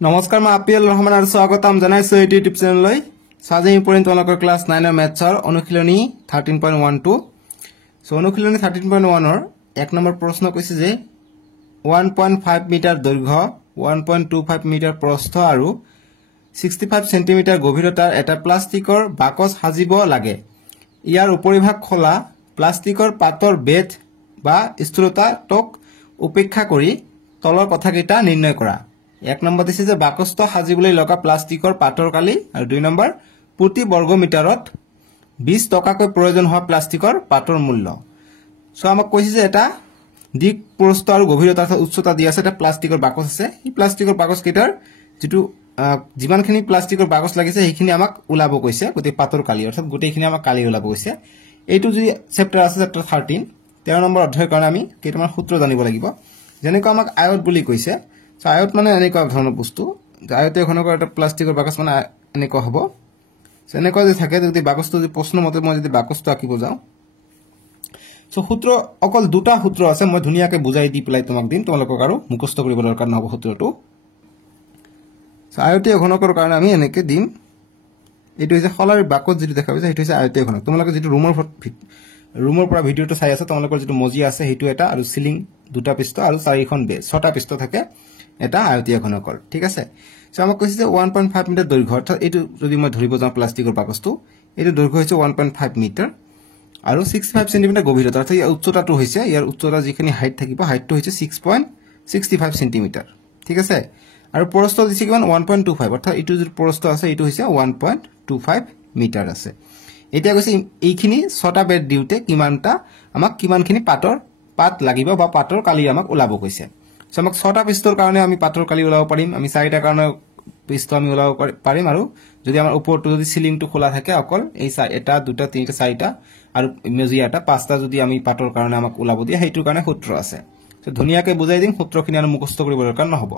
নমস্কাৰ মই আপিল ৰহমান আৰু স্বাগতম জনাইছো এই ইউটিউব চেনেললৈ সাজে ইম্পৰ্টেন্ট তোমালোকৰ ক্লাছ 9 ৰ মেথছৰ অনুশীলনী 13.12 সো অনুশীলনী 13.1 ৰ এক নম্বৰ প্ৰশ্ন কৈছে যে 1.5 মিটাৰ দৈৰ্ঘ্য 1.25 মিটাৰ প্ৰস্থ আৰু 65 সেন্টিমিটাৰ গভীৰতাৰ এটা প্লাষ্টিকৰ বাকচ সাজিব লাগে ইয়াৰ উপৰিভাগ খোলা প্লাষ্টিকৰ পাতৰ বেদ বা স্থূলতা টক উপেক্ষা কৰি তলৰ কথাকেইটা নিৰ্ণয় কৰা এক নম্বৰ দিছে যে বাকচটো সাজিবলৈ লগা প্লাষ্টিকৰ পাতৰ কালি আৰু দুই নম্বৰ প্ৰতি বৰ্গ মিটাৰত 20 টকাকৈ প্ৰয়োজন হোৱা প্লাষ্টিকৰ পাতৰ মূল্য সো আমাক কৈছে যে এটা দিক প্ৰস্থ আৰু গভীৰতা উচ্চতা দিয়া আছে এটা প্লাষ্টিকৰ বাকচ আছে এই প্লাষ্টিকৰ বাকচ কেইটাৰ যেটো যিমানখিনি প্লাষ্টিকৰ বাকচ লাগিছে সেইখিনি আমাক উলাব কৈছে গতি পাতৰ কালি অৰ্থাৎ গোটেইখিনি আমাক কালি উলাব কৈছে এইটো যদি চেপ্টাৰ আছে চেপ্টাৰ 13 13 নম্বৰ অধ্যায়ৰ কাৰণে আমি কেইটামান সূত্ৰ জানিব লাগিব যেনেকৈ আমাক আয়ত বুলি কৈছে সো আয়ত মানে এনেকুৱা ধৰণৰ বস্তু আয়তে এখনকৰ এটা প্লাষ্টিকৰ বাকচ মানে এনেকুৱা হ'ব এনেকুৱা যে থাকে যদি বাকচটো যদি প্ৰশ্ন মতে মই যদি বাকচটো আঁকিব যাওঁ সো সূত্ৰ অকল দুটা সূত্ৰ আছে মই ধুনিয়াকৈ বুজাই দি পেলাই তোমাক দিম তোমালোকক আৰু মুখস্থ কৰিব দৰকাৰ নহব সূত্ৰটো সো আয়তে এখনকৰ কাৰণে আমি এনেকৈ দিম এটো হৈছে খলাৰ বাকচ যেটো দেখা পাইছে হেটো হৈছে আয়তে এখনক তোমালোকে যেটো ৰুমৰ পৰা ভিডিওটো চাই আছে তোমালোকৰ যেটো মজি আছে হেটো এটা আৰু সিলিং দুটা পিষ্ট আৰু চাৰিখন বেজ ছটা পিষ্ট থাকে এটা আয়তি এখনকৰ ঠিক আছে সো আমাক কৈছে যে 1.5 মিটাৰ দৈৰ্ঘ্য অৰ্থাৎ এটো যদি মই ধৰিব যাওঁ প্লাষ্টিকৰ বাকচটো এটো দৈৰ্ঘ্য হৈছে 1.5 মিটাৰ আৰু 65 সেন্টিমিটাৰ গভীৰতা অৰ্থাৎ ইয়াৰ উচ্চতাটো হৈছে ইয়াৰ উচ্চতা যিখিনি হাইট থাকিব হাইটটো হৈছে 6.65 সেন্টিমিটাৰ ঠিক আছে আৰু প্ৰস্থ দিছে কিমান 1.25 অৰ্থাৎ এটো যে প্ৰস্থ আছে এটো হৈছে 1.25 মিটাৰ আছে এতিয়া কৈছে এইখিনি ছটা বেড দিউতে কিমানটা আমাক কিমানখিনি পাত লাগিব বা পাতৰ কালি আমাক উলাব কৈছে সো আমাক ছটা পিষ্টৰ কাৰণে আমি পাতৰ কালি উলাব পাৰিম আমি চাৰিটা কাৰণে পিষ্ট আমি উলাব পাৰিম আৰু যদি আমাৰ ওপৰটো যদি সিলিংটো খোলা থাকে অকল এই এটা দুটা তিনটা চাৰিটা আৰু মেজিয়াটা পাঁচটা যদি আমি পাতৰ কাৰণে আমাক উলাব দিয়া হেইটোৰ কাৰণে সূত্ৰ আছে সো ধুনিয়াকৈ বুজাই দিম সূত্ৰখিনি আৰু মুখস্থ কৰিব দৰকাৰ নহব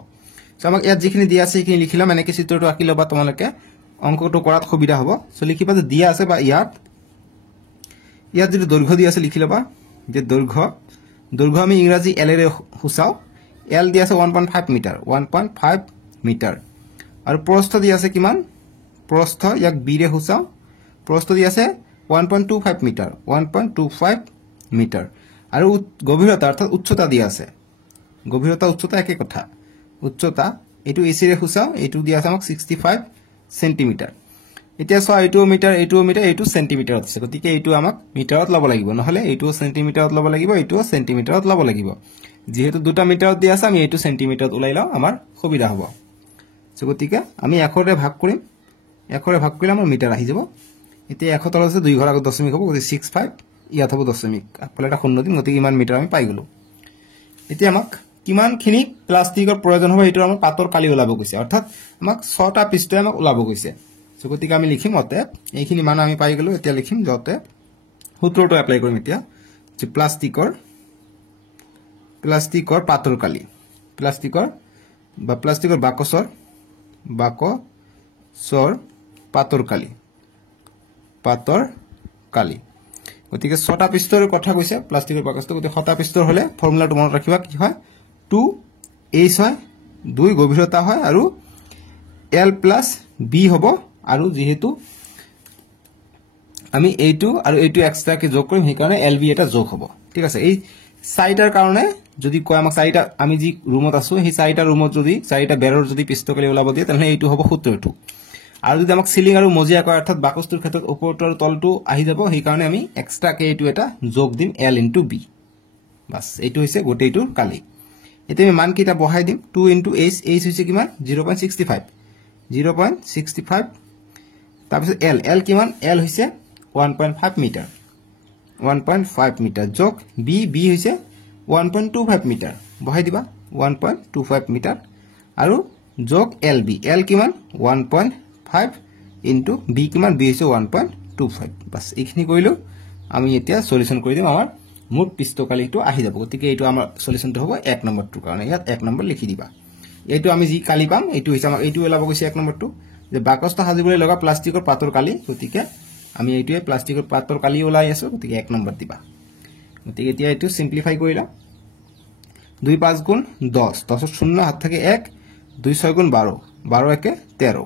সো আমাক ইয়াত যিখিনি দিয়া আছে সেইখিনি লিখিলাম এনেকৈ চিত্ৰটো আঁকি লবা তোমালোকে অংকটো কৰাত সুবিধা হ'ব সো লিখিবা যে দিয়া আছে বা ইয়াত যদি দৈৰ্ঘ্য দিয়া আছে লিখি লবা যে দৈৰ্ঘ্য আমি ইংৰাজী এল এৰে হুচাও এল দিয়া আছে 1.5 মিটাৰ 1.5 মিটাৰ আৰু প্ৰস্থ দিয়া আছে কিমান প্ৰস্থ ইয়াক বি ৰে হুচাও প্ৰস্থ দিয়া আছে 1.25 মিটাৰ 1.25 মিটাৰ আৰু গভীৰতা অৰ্থাৎ উচ্চতা দিয়া আছে গভীৰতা উচ্চতা একে কথা উচ্চতা এটো এসি ৰে হুচাও এটো দিয়া আছে আমাক 65 সেন্টিমিটাৰ এতিয়া সো এটো মিটাৰ এটো সেন্টিমিটাৰত আছে গতিকে এটো আমাক মিটাৰত লব লাগিব নহলে এটো সেন্টিমিটাৰত লব লাগিব এটো সেন্টিমিটাৰত লব লাগিব যেহেতু দুটা মিটাৰত দিয়া আছে আমি এটো সেন্টিমিটাৰত উলাই লও আমাৰ সুবিধা হ'ব সো গতিকে আমি 1 ৰে ভাগ কৰিম 1 ৰে ভাগ কৰিলে আমাৰ মিটাৰ আহি যাব এতিয়া 1 তলত আছে 2 ঘৰ আগত দশমিক হ'ব গতি 65 ইয়াত হ'ব দশমিক আপলে এটা শূন্য দিম গতি ইমান মিটাৰ আমি পাই গলো এতিয়া আমাক কিমানখিনি প্লাষ্টিকৰ প্ৰয়োজন হ'ব এটো আমাৰ পাতৰ কালি উলাব কৈছে অৰ্থাৎ আমাক 6টা পিষ্ট আমাক উলাব কৈছে সো গতিকে আমি লিখিম অতে এইখিনি মান আমি পাই গলো এতিয়া লিখিম যতে সূত্ৰটো এপ্লাই কৰিম এতিয়া যে প্লাষ্টিকৰ পাতৰ কালি প্লাষ্টিকৰ বাকচৰ পাতৰ কালি গতিকে 6টা পিষ্টৰ কথা কৈছে প্লাষ্টিকৰ বাকচটো গতি 6টা পিষ্টৰ হলে ফৰ্মুলাটো মনত ৰাখিবা কি হয় 2h হয় 2 গভীৰতা হয় আৰু l + b হ'ব আৰু যেহেতু আমি এইটো আৰু এইটো এক্সট্ৰা কে যোগ কৰিম হেকাৰণে lb এটা যোগ হ'ব ঠিক আছে এই চাৰিটাৰ কাৰণে যদি কয় আমাক চাৰিটা আমি যি ৰুমত আছো সেই চাৰিটা ৰুমত যদি চাৰিটা বেৰৰ যদি পিষ্টকালি উলাব দিয়ে তেনে এইটো হ'ব সূত্ৰটো আৰু যদি আমাক সিলিং আৰু মজিয়া কয় অৰ্থাৎ বাকচটোৰ ক্ষেত্ৰত ওপৰটো আৰু তলটো আহি যাব হেকাৰণে আমি এক্সট্ৰা কে এইটো এটা যোগ দিম l * b বাস এইটো হৈছে গোটেইটোৰ কালি এতিয়া আমি মান কিটা বহাই দিম 2 * h হৈছে কিমান 0.65 তাৰপিছত l কিমান l হৈছে 1.5 মিটাৰ যোগ b হৈছে 1.25 মিটাৰ বহাই দিবা 1.25 মিটাৰ আৰু যোগ lb l কিমান 1.5 ইনটু b কিমান b হৈছে 1.25 বাস এইখিনি কৰিলো আমি এতিয়া সলিউশন কৰি দিম আমাৰ মুঠ পিষ্টকালিটো আহি যাব গতিকে এইটো আমাৰ সলিউশনটো হ'ব 1 নম্বৰটোৰ কাৰণে ইয়াত 1 নম্বৰ লিখি দিবা এইটো আমি যি কালি পাম এইটো হৈছে আমাৰ এইটো এলাব গৈছে 1 নম্বৰটো যে বাকচটো সাজিবলৈ লগা প্লাষ্টিকৰ পাতৰ কালি গতিকে আমি এইটোৱে প্লাষ্টিকৰ পাতৰ কালি উলাই আছো গতিকে 1 নম্বৰ দিবা গতিকে এতিয়া এইটো সিম্পলিফাই কৰিলা 2 5 গুণ 10 10 শূন্য হাত থাকে 1 2 6 গুণ 12 12 একে 13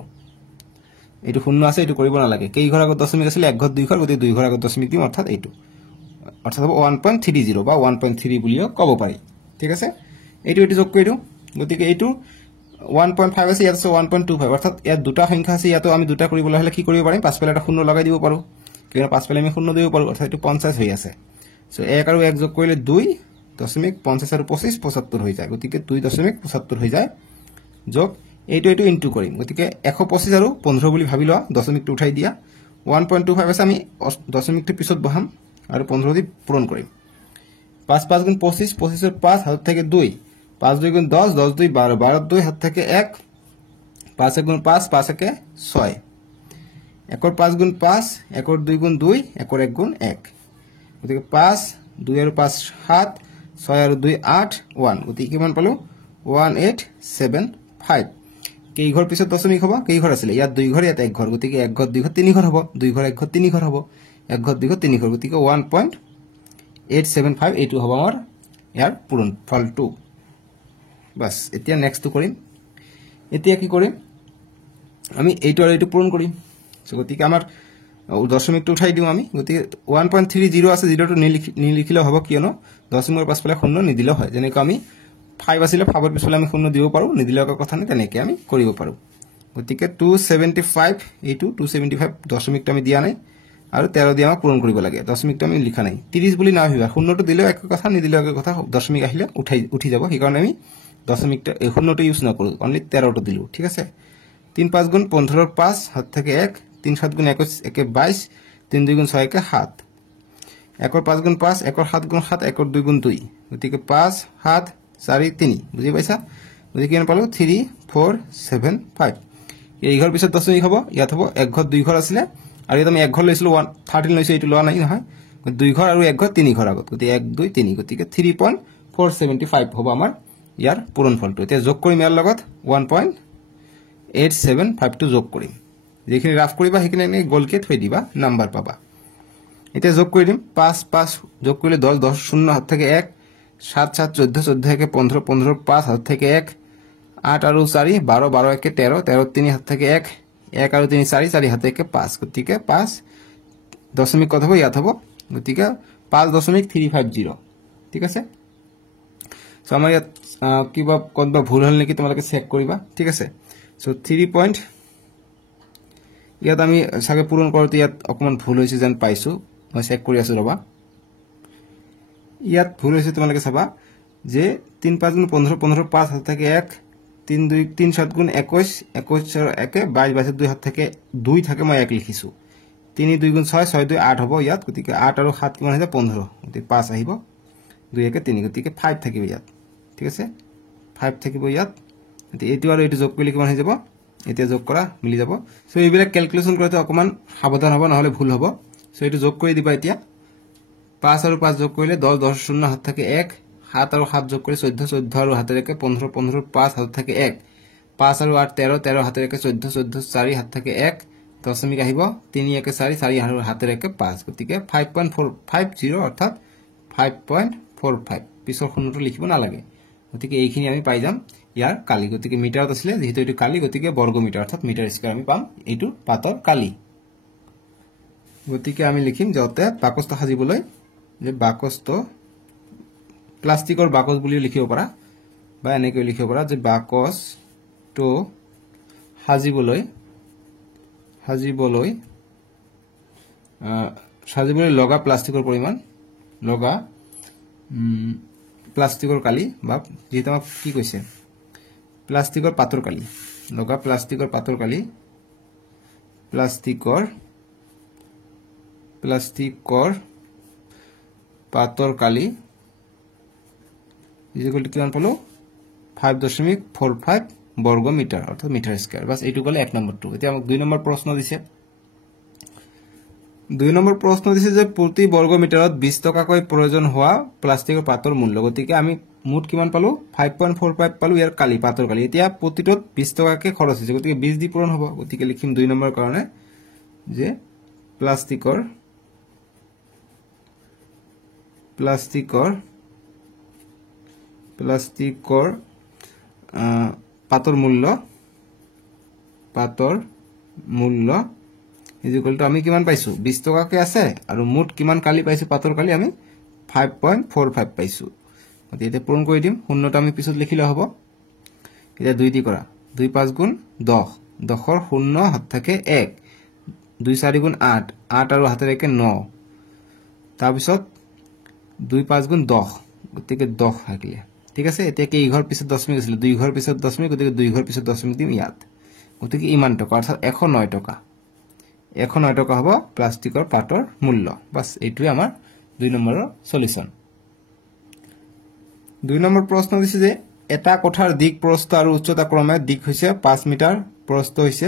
এইটো শূন্য আছে এইটো কৰিব নালাগে কেই ঘৰ আগত দশমিক আছিল এক ঘৰ দুই ঘৰ গতি দুই ঘৰ আগত দশমিক দিম অৰ্থাৎ এইটো অৰ্থাৎ হ'ব 1.30 বা 1.3 বুলিও ক'ব পাৰি ঠিক আছে এইটো যোগ কৰি দিও গতিকে এইটো 1.5 আছে ইয়াত আছে 1.25 অৰ্থাৎ ইয়াত দুটা সংখ্যা আছে ইয়াতো আমি দুটা কৰিবলৈ হলে কি কৰিব পাৰিম পাছফালে এটা শূন্য লগাই দিব পাৰো কিয়নো পাছফালে আমি শূন্য দিব পাৰো অৰ্থাৎ এইটো 50 হৈ আছে সো 1 আৰু 1 যোগ কৰিলে 2.50 আৰু 25 75 হৈ যায় গতিকে 2.75 হৈ যায় যোগ এইটো ইনটু কৰিম গতিকে 125 আৰু 15 বুলি ভাবি লোৱা দশমিকটো উঠাই দিয়া 1.25 আছে আমি দশমিকটো পিছত বহাম আৰু 15 দি পূৰণ কৰিম 5 5 গুণ 25 25 এর 5 হাত থেকে 2 5 2 গুণ 10 10 2 12 12 2 হাত থেকে 1 5 1 গুণ 5 5 1 6 1 5 গুণ 5 1 2 গুণ 2 1 1 গুণ 1 গতিকে 5 2 আৰু 5 7 6 আৰু 2 8 1 গতিকে কিমান পালো 1875 কেই ঘৰ পিছত দশমিক হ'ব কেই ঘৰ আছিল ইয়াত দুই ঘৰ ইয়াত এক ঘৰ গতিকে এক ঘৰ দুই ঘৰ তিনি ঘৰ হ'ব দুই ঘৰ এক ঘৰ তিনি ঘৰ হ'ব এক ঘৰ দুই ঘৰ তিনি ঘৰ গতিকে 1.875 এইটো হ'ব আমাৰ ইয়াৰ পূৰণ ফলটো বাস এতিয়া নেক্সটটো কৰিম এতিয়া কি কৰিম আমি এইটো আৰু এইটো পূৰণ কৰিম সো গতিকে আমাৰ দশমিকটো উঠাই দিও আমি গতিকে 1.30 আছে 0 টো নিলিখিলে হ'ব কিয়নো দশমিকৰ পাছফালে শূন্য নিদিলে হয় যেনেকৈ আমি 5 আছিল 5 এৰ পিছলে আমি শূন্য দিব পাৰো নিদিলে কথা নাই তেনেকৈ আমি কৰিব পাৰো গতিকে 275 এইটো 275 দশমিকটো আমি দিয়া নাই আৰু 13 দি আমাক পূৰণ কৰিব লাগে দশমিকটো আমি লিখা নাই 30 বুলি না ভাবিবা শূন্যটো দিলেও এক কথা নিদিলেও এক কথা দশমিক আহিলে উঠি যাব সেই কাৰণে আমি দশমিকটো এই শূন্যটো ইউজ নকৰো অনলি 13 টো দিলু ঠিক আছে 3 5 গুণ 15 এর 5 হাত থেকে 1 3 7 গুণ 21 একে 22 3 2 গুণ 6 একে 7 1 5 গুণ 5 1 7 গুণ 7 1 2 গুণ 2 গতিকে 5 7 4 3 বুঝি পাইছা গতিকে কিমান পালো 3 4 7 5 এই ঘৰ পিছত দশমিক হ'ব ইয়াত হ'ব এক ঘৰ দুই ঘৰ আছিল আৰু ইয়াত আমি এক ঘৰ লৈছিলো 13 লৈছো এইটো লোৱা নাই নহয় দুই ঘৰ আৰু এক ঘৰ তিনি ঘৰ আগত গতিকে 1 2 3 গতিকে 3.475 হ'ব আমাৰ ইয়াৰ পূৰণ ফলটো এতিয়া যোগ কৰিম ইয়াৰ লগত 1.875 টো যোগ কৰিম যেখিনি ৰাফ কৰিবা সেইখিনি গলকে থৈ দিবা নাম্বাৰ পাবা এতিয়া যোগ কৰি দিম 5 5 যোগ কৰিলে 10 10 0 হাত থেকে 1 7 7 14 14 থেকে 15 15 5 হাত থেকে 1 8 আৰু 4 12 12 একে 13 13 3 হাত থেকে 1 1 আৰু 3 4 4 হাত থেকে 5 গতিকে 5 দশমিক কত হ'ব ইয়াত হ'ব গতিকে 5.350 ঠিক আছে সো আমাৰ ইয়াত কিবা কোনবা ভুল হল নেকি তোমালোকে চেক কৰিবা ঠিক আছে সো 3 পইণ্ট ইয়াত আমি সাগে পূৰণ কৰোতে ইয়াত অকমান ভুল হৈছে যেন পাইছো মই চেক কৰি আছো ৰবা ইয়াত ভুল হৈছে তোমালোকে চাবা যে 3 5 গুণ 15 15 5 হাত থেকে 1 3 2 3 7 গুণ 21 21 এর 1 22 22 2 হাত থেকে 2 থাকে মই 1 লিখিছো 3 2 গুণ 6 6 2 8 হ'ব ইয়াত গতিকে 8 আৰু 7 কিমান হৈছে 15 গতিকে 5 আহিব 2 1 3 গতিকে 5 থাকিব ইয়াত ঠিক আছে 5 থাকিব ইয়াত গতিকে এইটো আৰু এইটো যোগ কৰিলে কিমান হৈ যাব এতিয়া যোগ কৰা মিলি যাব সো এইবিলাক ক্যালকুলেশন কৰোতে অকমান সাবধান হ'ব নহলে ভুল হ'ব সো এইটো যোগ কৰি দিবা এতিয়া 5 আৰু 5 যোগ কৰিলে 10 10 0 হাত থেকে 1 7 আৰু 7 যোগ কৰি 14 14 আৰু হাতে ৰেখে 15 15 5 হাত থেকে 1 5 আৰু 8 13 13 হাতে রেখে 14 14 4 হাত থেকে 1 দশমিক আহিব 3 1 4 4 আৰু হাতে ৰেখে 5 গতিকে 5.450 অৰ্থাৎ 5.45 পিছৰ শূন্যটো লিখিব না লাগে গতিকে এইখিনি আমি পাই যাম ইয়াৰ কালি গতিকে মিটাৰত আছিল যেহেতু এটো কালি গতিকে বৰ্গ মিটাৰ অৰ্থাৎ মিটাৰ স্কয়াৰ আমি পাম এইটো পাতৰ কালি গতিকে আমি লিখিম যতে বাকস্ত সাজিবলৈ যে বাকস্ত প্লাষ্টিকৰ বাকস বুলি লিখিব পাৰা বা এনেকৈ লিখিব পাৰা যে বাকস তো সাজিবলৈ লগা প্লাষ্টিকৰ পৰিমাণ লগা প্লাষ্টিকৰ কালি বা যেটা কি কৈছে প্লাষ্টিকৰ পাতৰ কালি লগা প্লাষ্টিকৰ পাতৰ কালি প্লাষ্টিকৰ পাতৰ কালি ইকুয়াল টু কিমান পালো 5.45 বৰ্গ মিটাৰ অৰ্থাৎ মিটাৰ স্কয়াৰ বাস এইটো গলে 1 নম্বৰটো এতিয়া আমাক 2 নম্বৰ প্ৰশ্ন দিছে 2 নম্বৰ প্ৰশ্ন দিছে যে প্ৰতি বৰ্গ মিটাৰত 20 টকাকৈ প্ৰয়োজন হোৱা প্লাষ্টিকৰ পাতৰ মূল্য গতিকে আমি মুঠ কিমান পালো 5.45 পালো ইয়াৰ কালি পাতৰ কালি এতিয়া প্ৰতিটোত 20 টকাকৈ খৰচ হৈছে গতিকে 20 দি পূৰণ হ'ব গতিকে লিখিম 2 নম্বৰ কাৰণে যে প্লাষ্টিকৰ পাতৰ মূল্য পাতৰ মূল্য ইজ ইকুৱেল টু আমি কিমান পাইছো 20 টকাকে আছে আৰু মুঠ কিমান কালি পাইছো পাতৰ কালি আমি 5.45 পাইছো গতি এটা পূৰণ কৰি দিম শূন্যটা আমি পিছত লিখিলে হ'ব এটা 2 দি কৰা 2 5 গুণ 10 10 ৰ শূন্য হাত থাকে 1 2 4 গুণ 8 8 আৰু হাতেৰ একে 9 তাৰ পিছত 2 5 গুণ 10 গতিকে 10 থাকিলে ঠিক আছে এতিয়া কি ঘৰ পিছত দশমিক আছিল 2 ঘৰ পিছত দশমিক গতিকে 2 ঘৰ পিছত দশমিক দিম ইয়াত গতিকে ইমান টকা অৰ্থাৎ 109 টকা 109 টকা হ'ব প্লাষ্টিকৰ পাতৰ মূল্য বাস এইটোৱে আমাৰ 2 নম্বৰৰ সলিউশন 2 নম্বৰ প্ৰশ্ন দিছে যে এটা কোঠাৰ দিক প্ৰস্থ আৰু উচ্চতা ক্ৰমে দিক হৈছে 5 মিটাৰ প্ৰস্থ হৈছে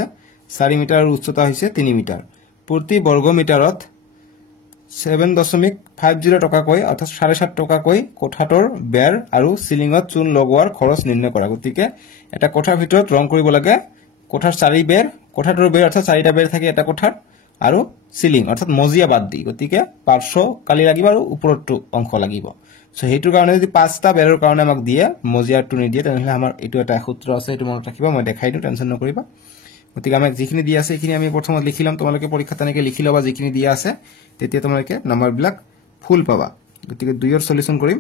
4 মিটাৰ আৰু উচ্চতা হৈছে 3 মিটাৰ প্ৰতি বৰ্গ মিটাৰত 7.50 টকাকৈ অৰ্থাৎ 7.5 টকাকৈ কোঠাটোৰ বেৰ আৰু সিলিংত চূণ লগোৱাৰ খৰচ নিৰ্ণয় কৰা গতিকে এটা কোঠাৰ ভিতৰত ৰং কৰিব লাগে কোঠাৰ 4 বেৰ কোঠাটোৰ বেৰ অৰ্থাৎ 4টা বেৰ থাকে এটা কোঠাৰ আৰু সিলিং অৰ্থাৎ মজিয়া বাদ দি গতিকে পাৰ্শ্ব কালি লাগিব আৰু ওপৰটো অংশ লাগিব সো হেতুৰ কাৰণে যদি 5টা বেৰৰ কাৰণে আমাক দিয়ে মজিয়াটো নিদিয়ে তেনেহলে আমাৰ এটো এটা সূত্ৰ আছে এটো মনত ৰাখিবা মই দেখাই দিও টেনচন নকৰিবা গতিকে আমাক যিখিনি দিয়া আছে এইখিনি আমি প্ৰথমত লিখিলাম তোমালোকে পৰীক্ষা তেনেকে লিখি লবা যিখিনি দিয়া আছে তেতিয়া তোমালোকে নম্বৰ বিলাক ফুল পাবা গতিকে 2 ৰ সলিউশন কৰিম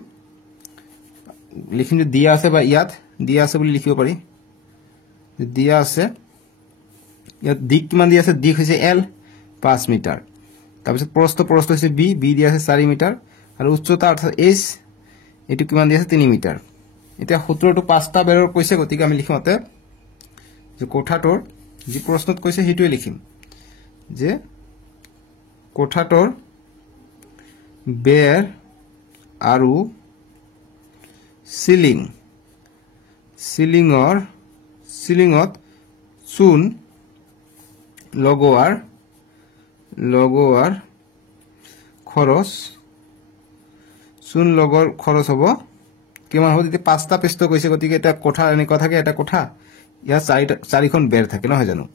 লিখিম যে দিয়া আছে বা ইয়াত দিয়া আছে বুলি লিখিব পাৰি দিয়া আছে ইয়াত দিক কিমান দিয়া আছে দিক হৈছে L 5 মিটাৰ তাৰপিছত প্ৰস্থ হৈছে B দিয়া আছে 4 মিটাৰ আৰু উচ্চতা অৰ্থাৎ H এটো কিমান দিয়া আছে 3 মিটাৰ এতিয়া সূত্ৰটো 5টা বেৰৰ কৈছে গতিকে আমি লিখিমতে যে কোঠাটোৰ যি প্ৰশ্নত কৈছে হেতুৱে লিখিম যে কোঠাটোৰ বেৰ আৰু সিলিংত চূণ লগোৱাৰ খৰচ চূণ লগৰ খৰচ হ'ব কিমান হ'ব যদি 5টা পৃষ্ঠ কৈছে গতিকে এটা কোঠা এনেকুৱা থাকে এটা কোঠা ইয়া 4খন বেৰ থাকে নহয় জানো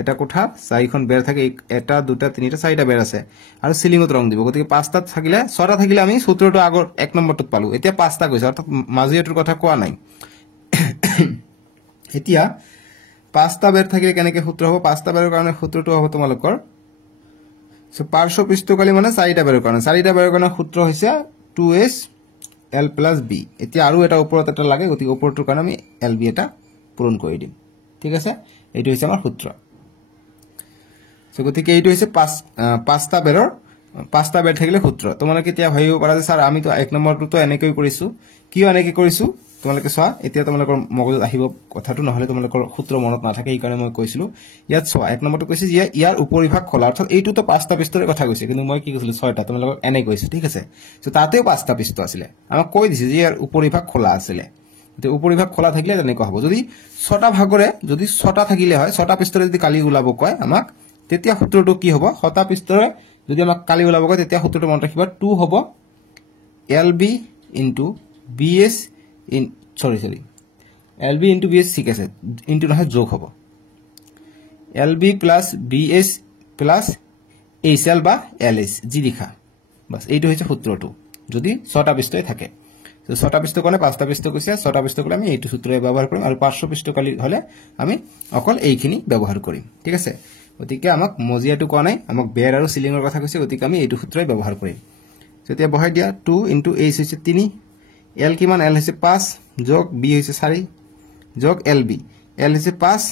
এটা কোঠা 4খন বেৰ থাকে এটা দুটা তিনিটা 4টা বেৰ আছে আৰু সিলিংত ৰং দিব গতিকে 5টা থাকিলে 6টা থাকিলে আমি সূত্ৰটো আগৰ 1 নম্বৰটোত পালো এতিয়া 5টা কৈছে অৰ্থাৎ মাজুয়াটোৰ কথা কোৱা নাই এতিয়া 5টা বেৰ থাকিলে কেনেকৈ সূত্ৰ হ'ব 5টা বেৰৰ কাৰণে সূত্ৰটো হ'ব তোমালোকৰ সো পাৰ্শ্ব পৃষ্ঠকালি মানে 4টা বেৰৰ কাৰণে সূত্ৰ হৈছে 2s l + b এতিয়া আৰু এটা ওপৰত এটা লাগে গতিকে ওপৰটোৰ কাৰণে আমি lb এটা পূৰণ কৰি দিম ঠিক আছে এইটো হৈছে আমাৰ সূত্ৰ সো গতিকে এইটো হৈছে 5টা বেৰ থাকিলে সূত্ৰ তোমালোকে এতিয়া ভাবিব পাৰা যে স্যাৰ আমি তো 1 নম্বৰটো এনেকৈ কৰিছো কিয় এনেকৈ কৰিছো তোমালোকে চোৱা এতিয়া তোমালোকৰ মগজত আহিব কথাটো নহলে তোমালোকৰ সূত্ৰ মনত নাথাকে এই কাৰণে মই কৈছিলো ইয়াত চোৱা 1 নম্বৰটো কৈছে যে ইয়াৰ উপৰিভাগ খোলা অৰ্থাৎ এইটো তো 5টা পৃষ্ঠৰ কথা কৈছে কিন্তু মই কি কৈছিলো 6টা তোমালোকক এনে কৈছো ঠিক আছে সো তাতেও 5টা পৃষ্ঠ আছিল আমাক কৈ দিছে যে ইয়াৰ উপৰিভাগ খোলা আছিল তে উপৰিভাগ খোলা থাকিলে তেনেকুৱা হ'ব যদি 6টা ভাগৰে যদি 6টা থাকিলে হয় 6টা পৃষ্ঠৰে যদি কালি ওলাব কয় আমাক তেতিয়া সূত্ৰটো কি হ'ব 6টা পৃষ্ঠৰে যদি আমাক কালি ওলাব কয় তেতিয়া সূত্ৰটো মনত ৰাখিবা 2 হ'ব lb * bs lb * bs ঠিক আছে ইনটু নহয় যোগ হ'ব lb + bs + hl বা ls জি লিখা বাস এইটো হৈছে সূত্ৰটো যদি 6টা পৃষ্ঠই থাকে তো 6টা পৃষ্ঠ কোনে 5টা পৃষ্ঠ কৈছে 6টা পৃষ্ঠ কলে আমি এইটো সূত্ৰই ব্যৱহাৰ কৰিম আৰু পাৰ্শ্ব পৃষ্ঠ কালি হলে আমি অকল এইখিনি ব্যৱহাৰ কৰিম ঠিক আছে গতিকে আমাক মজিয়াটো কোৱা নাই আমাক বেৰ আৰু সিলিংৰ কথা কৈছে গতিকে আমি এইটো সূত্ৰই ব্যৱহাৰ কৰিম তেতিয়া বহাই দিয়া 2 * h হৈছে 3 l কিমান l হৈছে 5 যোগ b হৈছে 4 যোগ lb l হৈছে 5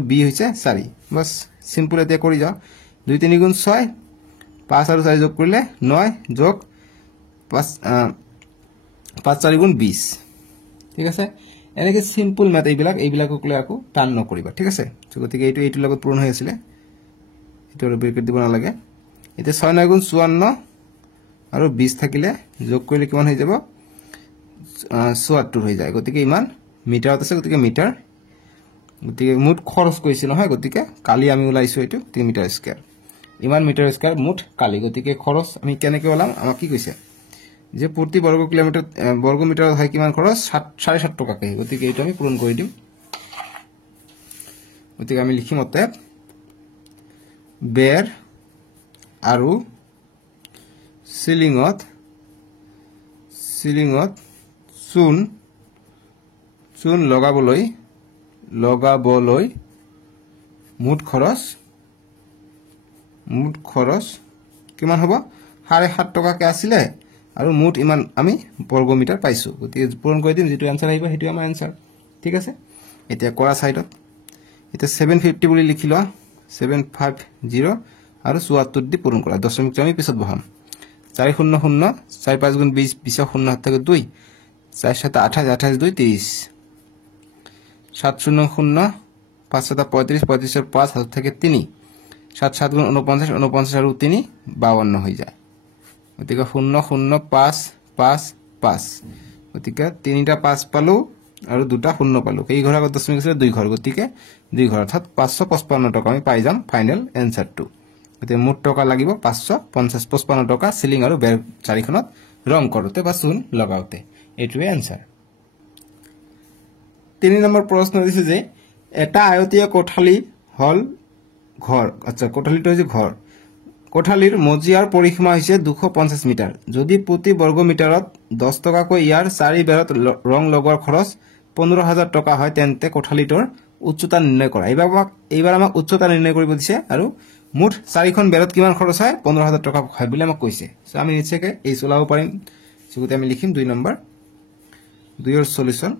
* b হৈছে 4 বাস সিম্পল এতিয়া কৰি যাও 2 3 গুণ 6 5 আৰু 4 যোগ কৰিলে 9 যোগ 5 4 গুণ 20 ঠিক আছে এনেকে সিম্পল ম্যাথ এইবিলাকক লৈ আকো টান নকৰিবা ঠিক আছে গতিকে এইটো লগত পূৰণ হৈ আছিল এটো ব্ৰেকেট দিব না লাগে এতিয়া 6 9 গুণ 54 আৰু 20 থাকিলে যোগ কৰিলে কিমান হৈ যাব 74 হৈ যায় গতিকে ইমান মিটাৰত আছে গতিকে মিটাৰ গতিকে মুঠ খৰচ কৈছে নহয় গতিকে কালি আমি ওলাইছো এটো 3 মিটাৰ স্কয়াৰ ইমান মিটাৰ স্কয়াৰ মুঠ কালি গতিকে খৰচ আমি কেনেকৈ ওলাম আমাক কি কৈছে যে প্ৰতি বৰ্গ মিটাৰত হয় কিমান খৰচ 7.5 টকাকে গতিকে এইটো আমি পূৰণ কৰি দিম গতিকে আমি লিখিম অতে বেৰ আৰু সিলিংত চূণ লগাবলৈ মুঠ খৰচ কিমান হ'ব 7.5 টকাকে আছিলে আৰু মুঠ ইমান আমি বৰ্গমিটাৰ পাইছো গতিকে পূৰণ কৰি দিম যেটো आंसर আহিব হেতু আমাৰ आंसर ঠিক আছে এতিয়া কৰা সাইডত এতিয়া 750 বুলি লিখি লোৱা 750 আৰু 74 দি পূৰণ কৰা দশমিকটো আমি পিছত বহাম 400 4 5 গুণ 20 20 শূন্য থেকে 2 4 7 28 28 2 30 700 5 7 35 35 5 হাত থেকে 3 7 7 গুণ 49 49 আৰু 3 52 হৈ যায় গতিকে 0 0 5 5 5 গতিকে 3টা 5 পালো আৰু দুটা 0 পালো এই ঘৰ আগত দশমিক আছে 2 ঘৰ গতিকে 2 ঘৰ অৰ্থাৎ 555 টকা আমি পাই যাম ফাইনাল এনসাৰটো গতিকে মুঠ টকা লাগিব 555 টকা সিলিং আৰু বেৰ চাৰিখনত ৰং কৰোতে বা চূণ লগাওতে এটোৱে আনসাৰ 3 নম্বৰ প্ৰশ্ন দিছে যে এটা আয়তীয় কোঠালি হল ঘৰ আচ্ছা কোঠালিটো হৈছে ঘৰ কোঠালিৰ মজিয়াৰ পৰিসীমা হৈছে 250 মিটাৰ যদি প্ৰতি বৰ্গ মিটাৰত 10 টকাকৈ ইয়াৰ চাৰি বেৰত ৰং লগোৱাৰ খৰচ 15000 টকা হয় তেন্তে কোঠালিটোৰ উচ্চতা নিৰ্ণয় কৰা এইবাৰ আমাক উচ্চতা নিৰ্ণয় কৰিব দিছে আৰু মুঠ চাৰিখন বেৰত কিমান খৰচ হয় 15000 টকা হয় বুলি আমাক কৈছে সো আমি নিশ্চয়কৈ এই চলাব পাৰিম সেগুতে আমি লিখিম 2 নম্বৰ 2 এর সলিউশন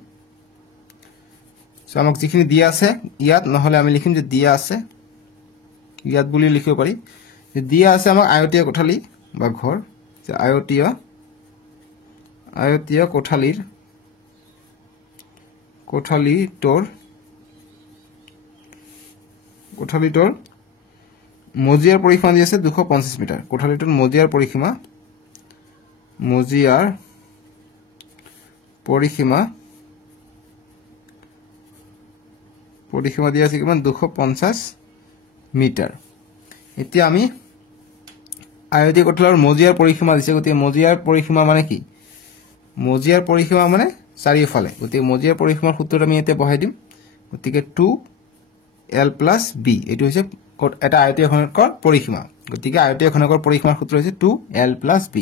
সো আমাক যিখিনি দিয়া আছে ইয়াত নহলে আমি লিখিম যে দিয়া আছে ইয়াত বুলি লিখিব পাৰি যে দিয়া আছে আমাক আয়তীয় কোঠালি বা ঘৰ যে আয়তীয় কোঠালিটোৰ মজিয়াৰ পৰিসীমা দি আছে 250 মিটাৰ কোঠালিটোৰ মজিয়াৰ পৰিসীমা দিয়া আছে কিমান 250 মিটাৰ এতিয়া আমি আয়তীয় কোঠালিৰ মজিয়াৰ পৰিসীমা দিছে গতি মজিয়াৰ পৰিসীমা মানে কি মজিয়াৰ পৰিসীমা মানে চাৰিওফালে গতি মজিয়াৰ পৰিসীমাৰ সূত্ৰটো আমি এতিয়া বহাই দিম গতিকে 2l + b এটো হৈছে এটা আয়তীয় ঘনকৰ পৰিসীমা গতিকে আয়তীয় ঘনকৰ পৰিসীমাৰ সূত্ৰ হৈছে 2l + b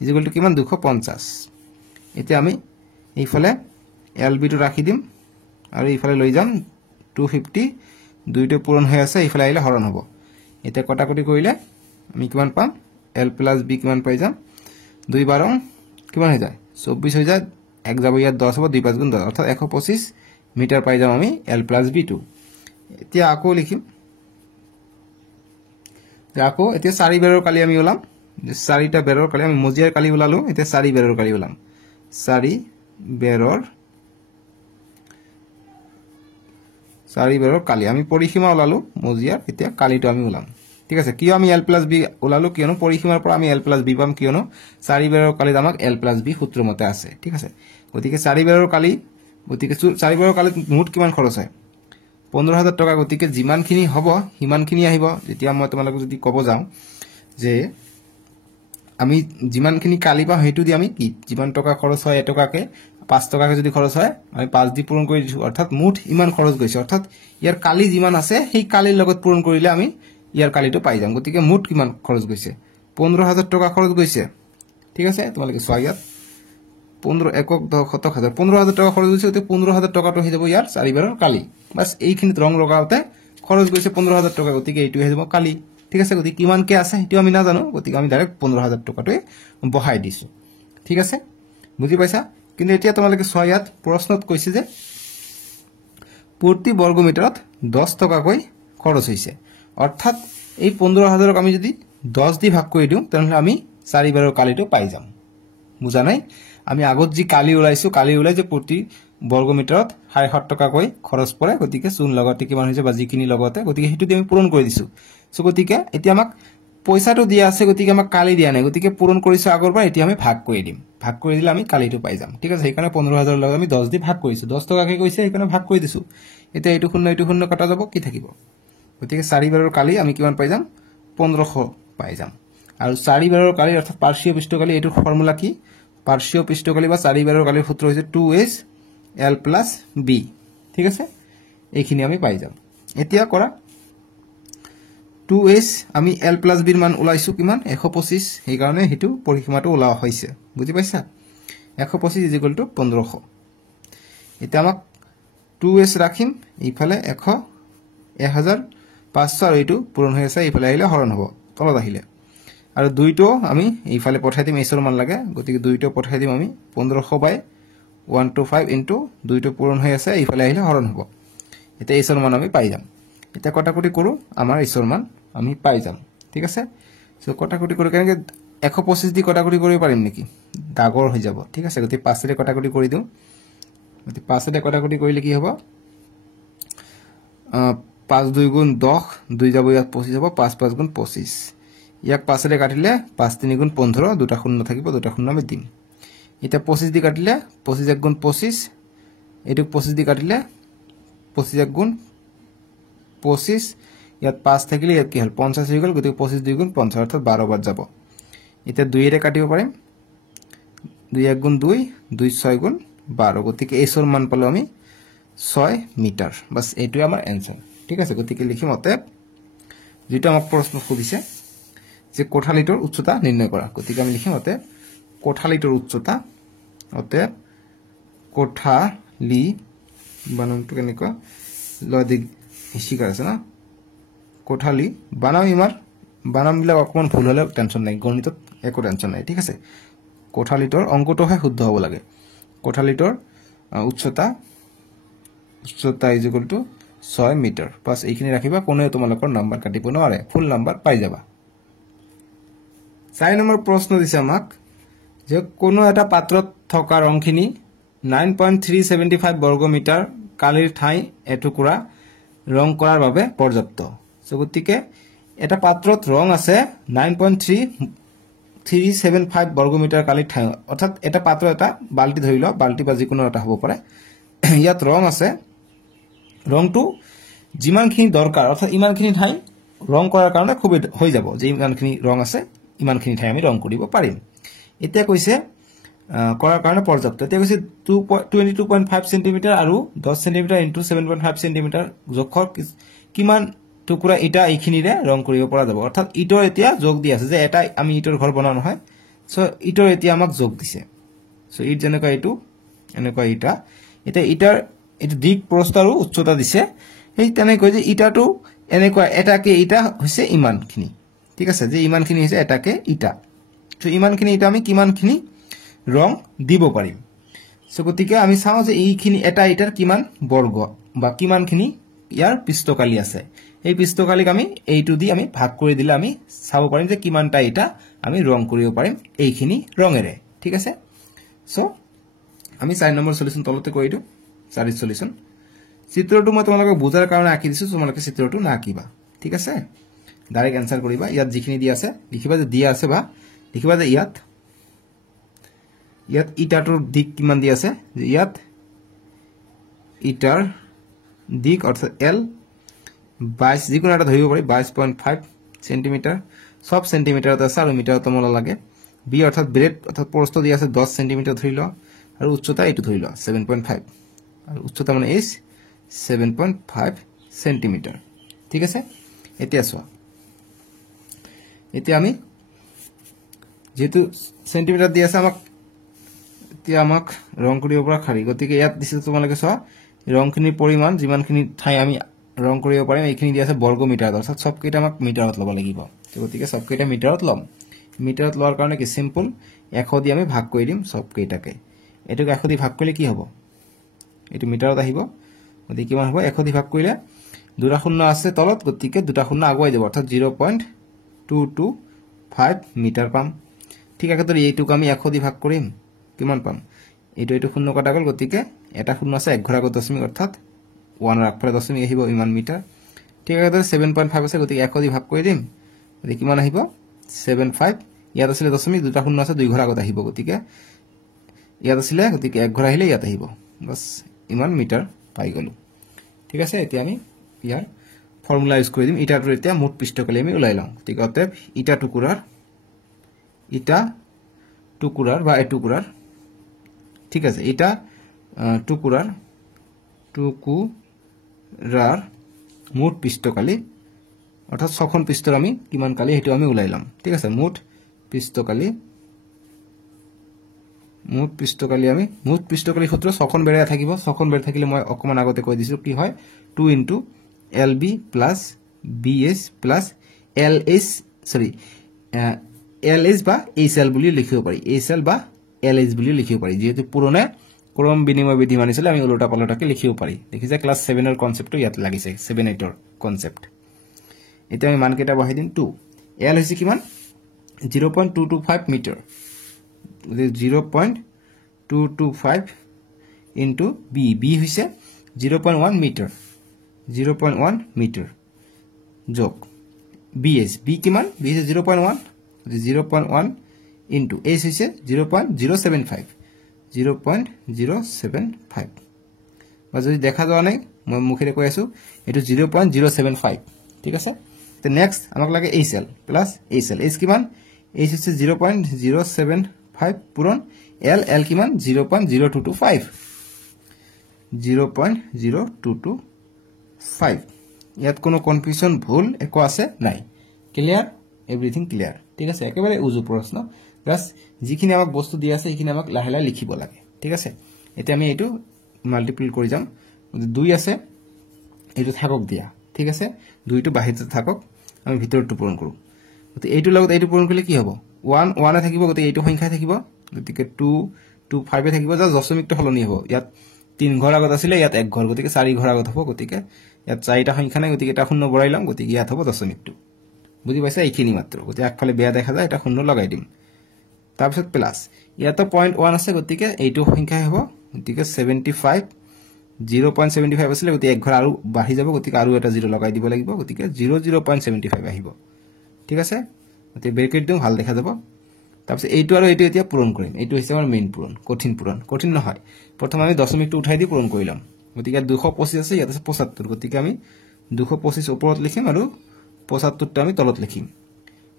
= কিমান 250 এতিয়া আমি এইফালে lb টো ৰাখি দিম আৰু এইফালে লৈ যাম 250 দুইটো পূৰণ হৈ আছে এইফালে আহিলে হৰণ হ'ব এতিয়া কটাকটি কৰিলে আমি কিমান পাম l + b কিমান পাই যাম 2 12 কিমান হৈ যায় 24 হৈ যায় এক যাব ইয়াত 10 হ'ব 2 5 গুণ 10 অৰ্থাৎ 125 মিটাৰ পাই যাম আমি l + b টো এতিয়া আকৌ লিখিম আকৌ এতিয়া চাৰি বেৰৰ কালি আমি ওলাম যে চাৰিটা বেৰৰ কালি আমি মজিয়াৰ কালি ওলালো এতিয়া চাৰি বেৰৰ কালি ওলাম চাৰি বেৰৰ কালি আমি পৰিসীমা ওলালো মজিয়াৰ এতিয়া কালিটো আমি ওলাম ঠিক আছে কিয় আমি l + b ওলালো কিয়নো পৰিসীমাৰ পৰা আমি l + b পাম কিয়নো চাৰি বেৰৰ কালিত আমাক l + b সূত্ৰ মতে আছে ঠিক আছে গতিকে চাৰি বেৰৰ কালি গতিকে চাৰি বেৰৰ কালিত মুঠ কিমান খৰচ হয় 15000 টকা গতিকে যিমানখিনি হ'ব হিমানখিনি আহিব যেতিয়া মই তোমালোকক যদি ক'ব যাওঁ যে আমি যিমানখিনি কালি পা হেতু দি আমি কি যিমান টকা খৰচ হয় এটকাকে 5 টকাকে যদি খৰচ হয় আমি 5 দি পূৰণ কৰি দিছো অৰ্থাৎ মুঠ ইমান খৰচ গৈছে অৰ্থাৎ ইয়াৰ কালি যিমান আছে সেই কালিৰ লগত পূৰণ কৰিলে আমি ইয়াৰ কালিটো পাই যাম গতিকে মুঠ কিমান খৰচ গৈছে 15000 টকা খৰচ গৈছে ঠিক আছে তোমালোকে চোৱা ইয়াত 15 একক 10000 15000 টাকা খৰচ হইছে তে 15000 টাকাটো হৈ যাব ইয়াৰ চাৰিবাৰৰ কালি বাস এইখিনিত ৰং লগাওতে খৰচ গৈছে 15000 টাকা গতিকে এইটো হৈ যাব কালি ঠিক আছে গতিকে কিমান কে আছে এটো আমি না জানো গতিকে আমি ডাইৰেক্ট 15000 টাকাটোই বহাই দিছো ঠিক আছে বুজি পাইছা কিন্তু এতিয়া তোমালোকে চোৱা ইয়াত প্ৰশ্নত কৈছে যে প্ৰতি বৰ্গ মিটাৰত 10 টাকাকৈ খৰচ হৈছে অৰ্থাৎ এই 15000 ক আমি যদি 10 দি ভাগ কৰি দিও তেনহলে আমি চাৰিবাৰৰ কালিটো পাই যাম বুজা নাই আমি আগত যি কালি ওলাই যে প্ৰতি বৰ্গ মিটাৰত 60 টাকাকৈ খৰচ পৰে গতিকে চূণ লগতে কিমান হৈছে বা যিখিনি লগতে গতিকে হেতু আমি পূৰণ কৰি দিছো সো গতিকে এতিয়া আমাক পইচাটো দিয়া আছে গতিকে আমাক কালি দিয়া নাই গতিকে পূৰণ কৰিছো আগৰবাৰ এতিয়া আমি ভাগ কৰি দিম ভাগ কৰি দিলে আমি কালিটো পাই যাম ঠিক আছে সেইকাৰণে 15000 লগত আমি 10 দি ভাগ কৰিছো 10 টাকাকে কৈছে সেইকাৰণে ভাগ কৰি দিছো এতিয়া এইটো শূন্য কাটা যাব কি থাকিব গতিকে চাৰিবাৰৰ কালি আমি কিমান পাই যাম 1500 পাই যাম আৰু চাৰিবাৰৰ কালি অৰ্থাৎ পাৰ্শ্বীয় পৃষ্ঠকালি এইটো ফৰ্মুলা কি পাৰ্শ্বীয় পৃষ্ঠকালি বা চাৰিবাৰৰ কালিৰ সূত্ৰ হৈছে 2s l + b ঠিক আছে এইখিনি আমি পাই যাম এতিয়া কৰা 2s আমি l + b ৰ মান উলাইছো কিমান 125 সেই কাৰণে হেতু পৰিসীমাটো উলা হৈছে বুজি পাইছা 125 = 1500 এতিয়া আমাক 2s ৰাখিম ইফালে 1000 5 আৰু এইটো পূৰণ হৈ আছে এইফালে আহিলে হৰণ হ'ব তলত আহিলে আৰু 2টো আমি এইফালে পঠাই দিম এইচৰ মান লাগে গতিকে 2টো পঠাই দিম আমি 1500/125 ইনটু 2টো পূৰণ হৈ আছে এইফালে আহিলে হৰণ হ'ব এটা এইচৰ মান আমি পাই যাম এটা কটাকটি কৰো আমাৰ এইচৰ মান আমি পাই যাম ঠিক আছে সো কটাকটি কৰি কেনে 125 দি কটাকটি কৰিব পাৰিম নেকি ডাগৰ হৈ যাব ঠিক আছে গতি 5 ৰে কটাকটি কৰি দিও গতি 5 ৰে কটাকটি কৰিলে কি হ'ব 5 2 গুণ 10 2 যাব ইয়াত 25 যাব 5 5 গুণ 25 ইয়াক 5 ৰে কাটিলে 5 3 গুণ 15 দুটা শূন্য থাকিব দুটা শূন্য আমি দিম এটা 25 দি কাটিলে 25 1 গুণ 25 এটু 25 দি কাটিলে 25 1 গুণ 25 ইয়াত 5 থাকিলে ইয়াত কি হল 50 হৈ গল গতি 25 2 গুণ 50 অর্থাৎ 12 বার যাব এটা 2 ৰে কাটিব পাৰিম 2 1 গুণ 2 2 6 গুণ 12 গতিকে এইচৰ মান পালো আমি 6 মিটাৰ বাস এইটোই আমাৰ आंसर ঠিক আছে গতিকে লিখিম অতএব যেটা আমাক প্ৰশ্ন খুদিছে যে কোঠালিটোৰ উচ্চতা নিৰ্ণয় কৰা গতিকে আমি লিখিম অতএব কোঠালিটোৰ উচ্চতা অতএব কোঠালি বানানটো কেনেকুৱা লদিক শিকাৰ আছে না কোঠালি বানাম ইমাৰ বানাম বিলাক অকমান ভুল হলে টেনশন নাই গণিতত একো টেনশন নাই ঠিক আছে কোঠালিটোৰ অংকটোহে শুদ্ধ হ'ব লাগে কোঠালিটোৰ উচ্চতা ইজ ইকুয়াল টু 6 মিটাৰ পাস এইখিনি ৰাখিবা কোনে তোমালোকৰ নাম্বাৰ কাটিব নোৱাৰে ফুল নাম্বাৰ পাই যাবা 4 নম্বৰ প্ৰশ্ন দিছে আমাক যে কোনো এটা পাত্ৰত থকা ৰংখিনি 9.375 বৰ্গ মিটাৰ কালিৰ ঠাই এটুকুৰা ৰং কৰাৰ বাবে পৰ্যাপ্ত সো গতিকে এটা পাত্ৰত ৰং আছে 9.375 বৰ্গ মিটাৰ কালিৰ ঠাই অৰ্থাৎ এটা পাত্ৰ এটা বালটি ধৰি ল বালটি বা যিকোনো এটা হ'ব পাৰে ইয়াত ৰং আছে ৰংটো যিমানখিনি দৰকাৰ অৰ্থাৎ ইমানখিনি ঠাই ৰং কৰাৰ কাৰণে খুব হৈ যাব যে ইমানখিনি ৰং আছে ইমানখিনি ঠাই আমি ৰং কৰিব পাৰিম এতিয়া কৈছে কৰাৰ কাৰণে পৰ্যাপ্ত এতিয়া কৈছে 22.5 সেন্টিমিটাৰ আৰু 10 সেন্টিমিটাৰ * 7.5 সেন্টিমিটাৰ জোখৰ কিমান টুকুৰা ইটা এইখিনিৰে ৰং কৰিব পৰা যাব অৰ্থাৎ ইটৰ এতিয়া যোগ দি আছে যে এটা আমি ইটৰ ঘৰ বনাও নহয় সো ইটৰ এতিয়া আমাক যোগ দিছে সো ইট যেনেকৈ এইটো এনেকৈ ইটা এটা ইটাৰ এটা দিক প্ৰস্থ আৰু উচ্চতা দিছে এই তেনেকৈ যে ইটাটো এনেকৈ এটাকে ইটা হৈছে ইমানখিনি ঠিক আছে যে ইমানখিনি হৈছে এটাকে ইটা সো ইমানখিনি ইটা আমি কিমানখিনি ৰং দিব পাৰিম সো গতিকে আমি চাও যে এইখিনি এটা ইটাৰ কিমান বৰ্গ বা কিমানখিনি ইয়াৰ পৃষ্ঠকালি আছে এই পৃষ্ঠকালিক আমি এইটো দি আমি ভাগ কৰি দিলে আমি চাব পাৰিম যে কিমানটা ইটা আমি ৰং কৰিব পাৰিম এইখিনি ৰঙেৰে ঠিক আছে সো আমি 4 নম্বৰ সলিউশন তলতে কৰি দিও 4 সলিউশন চিত্ৰটো মই তোমালোকক বুজাৰ কাৰণে আঁকি দিছো তোমালোকে চিত্ৰটো না আঁকিবা ঠিক আছে ডাইৰেক্ট आंसर কৰিবা ইয়াত যিখিনি দি আছে লিখিবা যে দিয়া আছে বা লিখিবা যে ইয়াত ইটাটোৰ দিক কিমান দি আছে যে ইয়াত ইটাৰ দিক অৰ্থাৎ L 22 যিকোনো এটা ধৰিব পাৰি 22.5 সেন্টিমিটাৰ সব সেন্টিমিটাৰত আছে আৰু মিটাৰত তোমালা লাগে B অৰ্থাৎ ব্ৰেড অৰ্থাৎ প্ৰস্থ দি আছে 10 সেন্টিমিটাৰ ধৰি ল আৰু উচ্চতা এইটো ধৰি ল 7.5 আৰু উচ্চতা মানে is 7.5 সেন্টিমিটাৰ ঠিক আছে এতিয়া চোৱা এতিয়া আমি যেটো সেন্টিমিটাৰ দি আছে আমাক ৰং কৰিব পৰা খাৰি গতিকে ইয়াত দিছে তোমালোকে চোৱা ৰংখিনি পৰিমাণ যিমানখিনি ঠাই আমি ৰং কৰিব পাৰিম এইখিনি দি আছে বৰ্গ মিটাৰ অৰ্থাৎ সব কেইটা আমাক মিটাৰত ল'ব লাগিব গতিকে সব কেইটা মিটাৰত ল'ম মিটাৰত লোৱাৰ কাৰণে কি সিম্পল 100 দি আমি ভাগ কৰি দিম সব কেইটাকে এটুক 100 দি ভাগ কৰিলে কি হ'ব এটো মিটাৰত আহিব গতিকে কিমান হ'ব 100 দি ভাগ কৰিলে দুটা শূন্য আছে তলত গতিকে দুটা শূন্য আগুৱাই যাব অৰ্থাৎ 0.225 মিটাৰ পাম ঠিক আছে এইটুক আমি 100 দি ভাগ কৰিম কিমান পাম এইটো শূন্য কাটা গল গতিকে এটা শূন্য আছে এক ঘৰ আগত দশমিক অৰ্থাৎ 1 ৰ আগফালে দশমিক আহিব ইমান মিটাৰ ঠিক আছে 7.5 আছে গতিকে 100 দি ভাগ কৰি দিম গতিকে কিমান আহিব 75 ইয়াত আছে দশমিক দুটা শূন্য আছে দুই ঘৰ আগত আহিব গতিকে ইয়াত আছে গতিকে এক ঘৰ আহিলে ইয়াত আহিব বস ইমান মিটাৰ পাই গলো ঠিক আছে এতিয়া আমি ইয়াৰ ফৰ্মুলা ইউজ কৰি দিম ইটাটোৰ এতিয়া মুঠ পৃষ্ঠকালি আমি উলাই লওঁ ঠিক আছে ইটা টুকুৰাৰ বা এটুকুৰাৰ ঠিক আছে এটা টুকুৰাৰ মুঠ পৃষ্ঠকালি অৰ্থাৎ ছখন পৃষ্ঠৰ আমি কিমান কালি হেতু আমি উলাই লম ঠিক আছে মুঠ পৃষ্ঠকালি সূত্ৰ ছখন বেৰা থাকিব ছখন বেৰ থাকিলে মই অকমান আগতে কৈ দিছো কি হয় 2 * LB + BH plus LH sorry LH বা HL বুলি লিখিব পাৰি HL বা LH বুলি লিখিব পাৰি যেহেতু পুৰণে ক্ৰম বিনিময় বিধি মানিছিলে আমি ওলোটা পালোটাকে লিখিব পাৰি দেখিছে ক্লাস 7 এৰ কনসেপ্টটো ইয়াত লাগিছে 7 8 এৰ কনসেপ্ট এটা আমি মান কেটা বহাই দিম 2 L হৈছে কিমান 0.225 মিটাৰ 0.225 into B হৈছে 0.1 মিটাৰ 0.1 মিটাৰ যোগ BS B কিমান B হৈছে 0.1 0.1 into H হৈছে 0.075 0.075 বা যদি দেখা যোৱা নাই মই মুখেৰে কৈ আছো এটো 0.075 ঠিক আছে তে নেক্সট আমাক লাগে HL প্লাস HL H কিমান H হৈছে 0.075 পূৰণ L কিমান 0.0225 0.0225 ইয়াত কোনো কনফিউজন ভুল একো আছে নাই ক্লিয়াৰ এভৰিথিং ক্লিয়াৰ ঠিক আছে একেবাৰে উজু প্ৰশ্ন জাস্ট যিখিনি আমাক বস্তু দিয়া আছে এইখিনি আমাক লাহে লাহে লিখিব লাগে ঠিক আছে এতিয়া আমি এটো মাল্টিপ্লাই কৰি যাম 2 আছে এটো থাকক দিয়া ঠিক আছে 2 টো বাহিৰতে থাকক আমি ভিতৰটো পূৰণ কৰো গতি এইটো লগত এইটো পূৰণ কৰিলে কি হ'ব 1 1 থাকিব গতি এইটো সংখ্যা থাকিব গতিকে 2 2 5 থাকিব যা দশমিকটো হলনি হ'ব ইয়াত 3 ঘৰ আগত আছিল ইয়াত 1 ঘৰ গতিকে 4 ঘৰ আগত হ'ব গতিকে ইয়াত 4টা সংখ্যা নাই গতিকে এটা শূন্য বঢ়াই লম গতিকে ইয়াত হ'ব দশমিকটো বুজি পাইছা এইখিনি মাত্ৰ গতি আগফালে বেয়া দেখা যায় এটা শূন্য লগাই দিম তাৰ পিছত প্লাস ইয়াত 0.1 আছে গতিকে এইটো সংখ্যা হ'ব গতিকে 75 0.75 আছিল গতিকে এক ঘৰ আৰু বাঢ়ি যাব গতিকে আৰু এটা 0 লগাই দিব লাগিব গতিকে 0.75 আহিব ঠিক আছে গতিকে ব্ৰেকেট দিও ভাল দেখা যাব তাৰপিছত এইটো আৰু এইটো এতিয়া পূৰণ কৰিম এইটো হৈছে আমাৰ মেইন পূৰণ কঠিন নহয় প্ৰথমে আমি দশমিকটো উঠাই দি পূৰণ কৰিলাম গতিকে 225 আছে ইয়াত আছে 75 গতিকে আমি 225 ওপৰত লিখিম আৰু 75 টা আমি তলত লিখিম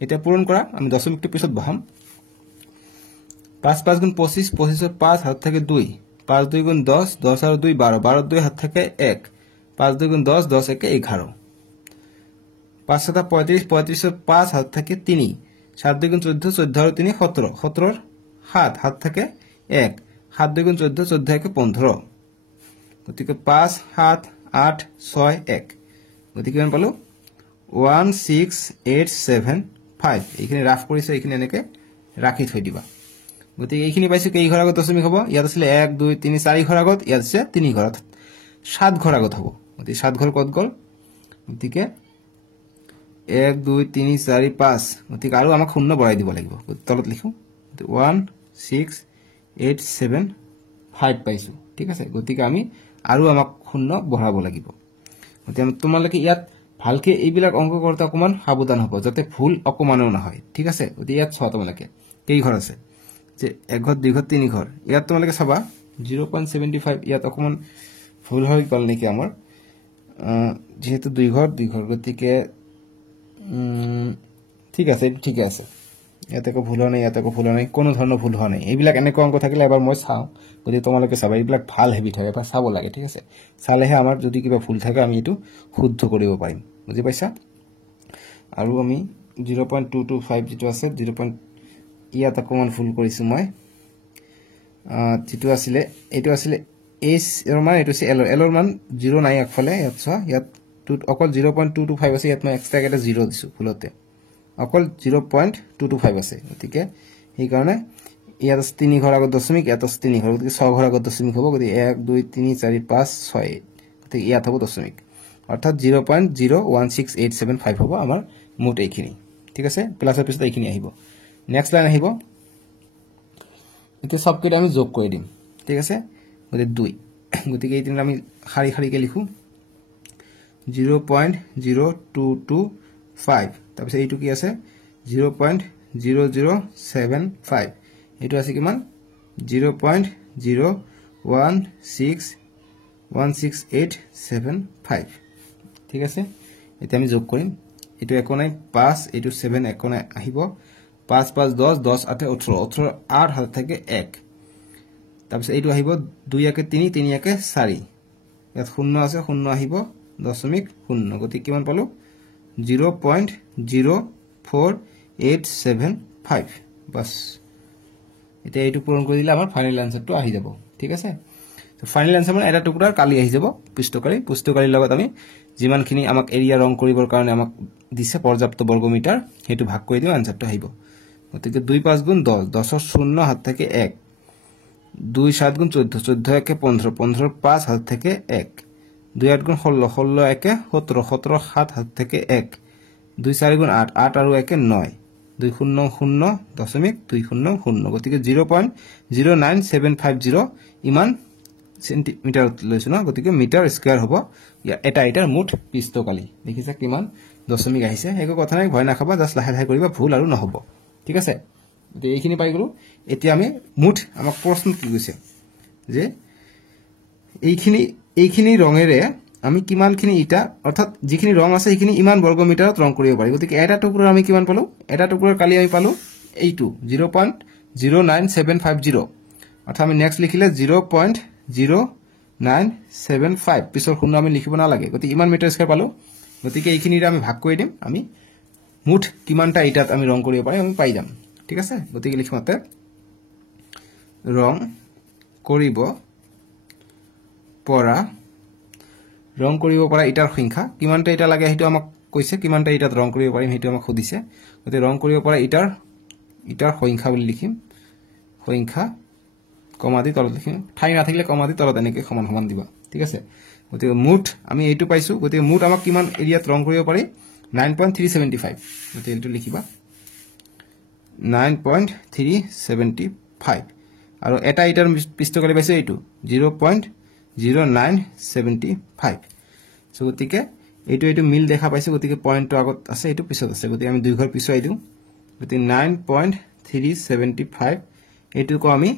এটা পূৰণ কৰা আমি দশমিকটো পিছত বহাম 5 5 গুণ 25 25 ৰ 5 হাত থাকে 2 5 2 গুণ 10 10 আৰু 2 12 12 2 হাত থাকে 1 5 2 গুণ 10 10 1 11 5 7 35 35 ৰ 5 হাত থাকে 3 7 2 গুণ 14 14 আৰু 3 17 17 ৰ 7 হাত থাকে 1 7 2 গুণ 14 14 1 15 গতিকে 5 7 8 6 1 গতিকে কিমান পালো 16875 এইখিনি ৰাফ কৰিছে এইখিনি এনেকে ৰাখি থৈ দিবা গতিকে এইখিনি পাইছো কেই ঘৰ আগত দশমিক হ'ব ইয়াত আছিল 1 2 3 4 ঘৰ আগত ইয়াত আছে 3 ঘৰত 7 ঘৰ আগত হ'ব গতিকে 7 ঘৰ কত গল গতিকে 1 2 3 4 5 গতিকে আৰু আমাক শূন্য বঢ়াই দিব লাগিব তলত লিখো 16875 পাইছো ঠিক আছে গতিকে আমি আৰু আমাক শূন্য বঢ়াব লাগিব গতিকে তোমালোকে ইয়াত ভালকে এইবিলাক অংক কৰতে অকমান সাবধান হ'ব যাতে ভুল অকমানও না হয় ঠিক আছে গতিকে ইয়াত চাও তোমালোকে কেই ঘৰ আছে যে এক ঘৰ দুই ঘৰ তিনি ঘৰ ইয়াত তোমালোকে চাবা 0.75 ইয়াত অকমান ভুল হৈ গল নেকি আমাৰ যেহেতু দুই ঘৰ গতিকে ঠিক আছে ইয়াতে কো ভুল নাই কোনো ধৰণৰ ভুল হোৱা নাই এইবিলাক এনেকুৱা অংক থাকিলে এবাৰ মই চাও গতিকে তোমালোকে চাবা এইবিলাক ভাল হেবিট হয় এবাৰ চাব লাগে ঠিক আছে চালেহে আমাৰ যদি কিবা ভুল থাকে আমি এটো শুদ্ধ কৰিব পাৰিম বুজি পাইছা আৰু আমি 0.225 যেটো আছে 0. ইয়াত অকমান ভুল কৰিছো মই যেটো আছিল এটো আছিল h এৰ মান এটো l এৰ মান 0 নাই আগফালে ইয়াত চা ইয়াত অকল 0.225 আছে ইয়াত মই এক্সট্ৰা এটা 0 দিছো ভুলতে অকল 0.225 আছে গতিকে এই কাৰণে ইয়াত 3 ঘৰ আগত দশমিক ইয়াত 3 ঘৰ গতিকে 6 ঘৰ আগত দশমিক হ'ব গতিকে 1 2 3 4 5 6 গতিকে ইয়াত হ'ব দশমিক অৰ্থাৎ 0.01685 হ'ব আমাৰ মুঠ এইখিনি ঠিক আছে প্লাসৰ পিছত এইখিনি আহিব নেক্সট লাইন আহিব এটা সবকেইটা আমি যোগ কৰি দিম ঠিক আছে গতিকে 2 গতিকে এই তিনটা আমি খালি খালিকে লিখো 0.0225 তাৰপিছত এইটো কি আছে 0.0075 এইটো আছে কিমান 0.01616875 ঠিক আছে এটা আমি যোগ কৰিম এটো একো নাই 5 এটো 7 একো নাই আহিব 5 5 10 10 8 18 18 8 হাত থাকে 1 তাৰপিছত এইটো আহিব 2 একে 3 3 একে 4 ইয়াত শূন্য আছে শূন্য আহিব দশমিক শূন্য গতি কিমান পালো 0.04875 বাস এটা এইটো পূৰণ কৰি দিলে আমাৰ ফাইনাল আনসাৰটো আহি যাব ঠিক আছে তো ফাইনাল আনসাৰ মানে এটা টুকুৰাৰ কালি আহি যাব পুষ্টকাৰী লগত আমি যিমানখিনি আমাক এৰিয়া ৰং কৰিবৰ কাৰণে আমাক দিছে পৰ্যাপ্ত বৰ্গমিটাৰ হেতু ভাগ কৰি দিও আনসারটা আহিব গতিকে 2 5 গুণ 10 10 এর 0 হাত থেকে 1 2 7 গুণ 14 14 একে 15 15 5 হাত থেকে 1 2 8 গুণ 16 16 একে 17 17 7 হাত থেকে 1 2 4 গুণ 8 8 আর 1 9 2 0 0 দশমিক 2 0 0 গতিকে 0.09750 ইমান সেন্টিমিটার লৈছো না গতিকে মিটার স্কয়ার হ'ব এটা এটাৰ মুঠ পিস্তকালি দেখিছা কিমান দশমিক আহিছে একো কথা নাই ভয় নাখাবা জাস্ট লাহে লাহে কৰিবা ভুল আৰু নহব ঠিক আছে এতিয়া এইখিনি পাই গলো এতিয়া আমি মুঠ আমাক প্ৰশ্ন কি কৈছে যে এইখিনি ৰঙেৰে আমি কিমানখিনি ইটা অৰ্থাৎ যিখিনি ৰং আছে সেইখিনি ইমান বৰ্গমিটাৰত ৰং কৰিব পাৰি গতিকে এটা টুকুৰা আমি কিমান পালো এটা টুকুৰাৰ কালি আমি পালো এইটো 0.09750 অৰ্থাৎ আমি নেক্সট লিখিলে 0.0975 পিছৰ শূন্য আমি লিখিব না লাগে গতিকে ইমান মিটাৰ স্কয়াৰ পালো গতিকে এইখিনিৰে আমি ভাগ কৰি দিম আমি মুঠ কিমানটা ইটাত আমি ৰং কৰিব পাৰি আমি পাই যাম ঠিক আছে গতিকে লিখমতে ৰং কৰিব পৰা ইটাৰ সংখ্যা কিমানটা ইটা লাগে হেতু আমাক কৈছে কিমানটা ইটাত ৰং কৰিব পাৰিম হেতু আমাক খুদিছে গতিকে ৰং কৰিব পৰা ইটাৰ সংখ্যা বুলি লিখিম সংখ্যা কমা দি তলত লিখিম ঠাই না থাকিলে কমা দি তলত এনেকৈ সমান সমান দিবা ঠিক আছে গতিকে মুঠ আমি এইটো পাইছো গতিকে মুঠ আমাক কিমান এৰিয়াত ৰং কৰিব পাৰি 9.375 গতিকে এইটো লিখিবা 9.375 আৰু এটা ইটাৰ পিস্তকালি পাইছে এইটো 0.0975 সো গতিকে এইটো মিল দেখা পাইছে গতিকে পয়েন্টটো আগত আছে এইটো পিছত আছে গতিকে আমি দুই ঘৰ পিছাই দিও গতিকে 9.375 এইটো কো আমি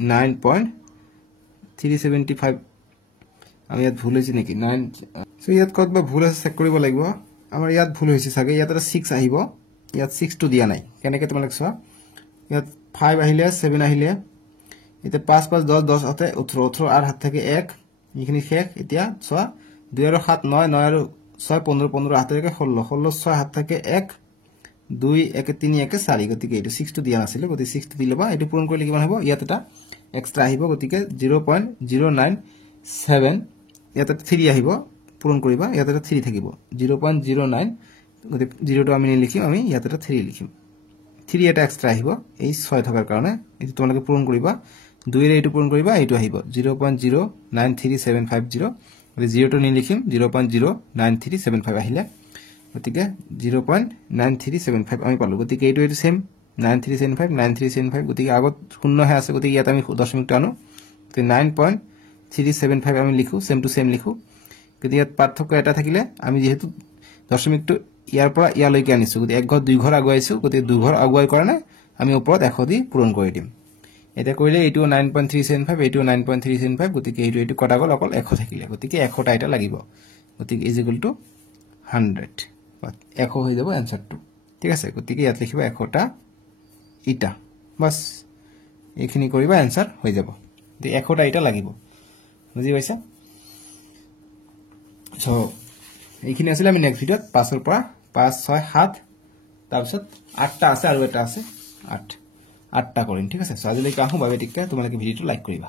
9.375 আমি ইয়াত ভুল হৈছে নেকি 9 সো ইয়াত কতবা ভুল আছে চেক কৰিব লাগিব আমাৰ ইয়াত ভুল হৈছে সাগে ইয়াত এটা 6 আহিব ইয়াত 6 টো দিয়া নাই কেনেকৈ তোমালোক চোৱা ইয়াত 5 আহিলে 7 আহিলে এটা 5 5 10 10 হতে 18 18 আর হাত থেকে 1 এইখিনি শেষ এতিয়া চোৱা 2 আর 7 9 9 আর 6 15 15 হাত থেকে 16 16 6 হাত থেকে 1 2 1 3 1 4 গতিকে এটো 6 টো দিয়া আছিল গতিকে 6 টো দিলবা এটো পূৰণ কৰিলে কিমান হ'ব ইয়াত এটা এক্সট্ৰা আহিব গতিকে 0.097 ইয়াত 3 আহিব পূৰণ কৰিবা ইয়াত এটা 3 থাকিব 0.09 গতিকে 0 টো আমি লিখিম আমি ইয়াত এটা 3 লিখিম 3 এটা এক্সট্ৰা আহিব এই 6 থকাৰ কাৰণে এটো তোমালোকে পূৰণ কৰিবা 2 ৰে এটো পূৰণ কৰিবা এইটো আহিব 0.093750 গতিকে 0 টো নি লিখিম 0.09375 আহিলে গতিকে 0.9375 আমি পালো গতিকে এইটো সেম 9375 গতিকে আগত শূন্য হে আছে গতিকে ইয়াত আমি দশমিকটো আনো গতিকে 9.375 আমি লিখো সেম টু সেম লিখো গতিকে ইয়াত পাৰ্থক্য এটা থাকিলে আমি যেহেতু দশমিকটো ইয়াৰ পৰা ইয়ালৈকে আনিছো গতিকে এক ঘৰ দুই ঘৰ আগুৱাইছো গতিকে দুই ঘৰ আগুৱাই কাৰণে আমি ওপৰত 100 দি পূৰণ কৰি দিম এটা কৰিলে এইটো 9.375 এইটো 9.375 গতিকে এইটো কটা গল অকল 100 থাকিলে গতিকে 100 টা এটা লাগিব গতিকে ইজ ইকুয়াল টু 100 100 হৈ যাব আনসারটো ঠিক আছে গতিকে ইয়াত লিখিবা 100 টা ইটা বাস এইখিনি কৰিবা আনসার হৈ যাব তে 100 টা ইটা লাগিব বুজি পাইছা সো এইখিনি আছিল আমি নেক্সট ভিডিওত 5 ৰ পৰা 5 6 7 তাৰপিছত 8টা আছে আৰু এটা আছে 8টা কৰিম ঠিক আছে সো আজিলৈকে আহো বাবে টিকা তোমালোকে ভিডিওটো লাইক কৰিবা